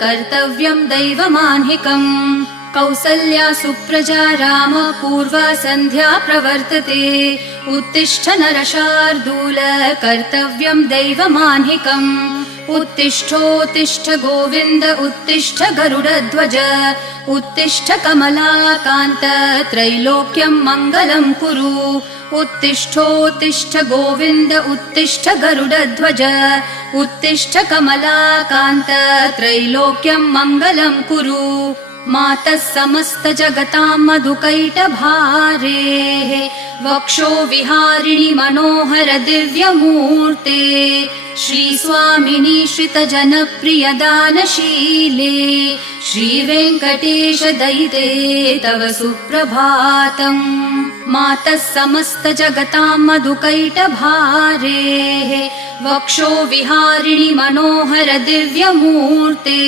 कर्तव्यं दैवमान्हिकम् कौसल्या सुप्रजा राम पूर्वा सन्ध्या प्रवर्तते उत्तिष्ठ नरशार्दूल कर्तव्यं दैवमान्हिकम् उत्तिष्ठोत्तिष्ठ गोविन्द उत्तिष्ठ गरुडध्वज उत्तिष्ठ कमलाकान्त त्रैलोक्यं मङ्गलं कुरु उत्तिष्ठोत्तिष्ठ गोविन्द उत्तिष्ठ गरुडध्वज उत्तिष्ठ कमलाकान्त त्रैलोक्यं मङ्गलं कुरु मातः समस्त जगतां मधुकैटभारेः वक्षो विहारिणि मनोहर दिव्यमूर्ते श्रीस्वामिनि श्रितजनप्रिय दानशीले श्रीवेङ्कटेश दयिते तव सुप्रभातम् मातः समस्त जगतां मधुकैटभारेः वक्षो विहारिणि मनोहर दिव्यमूर्ते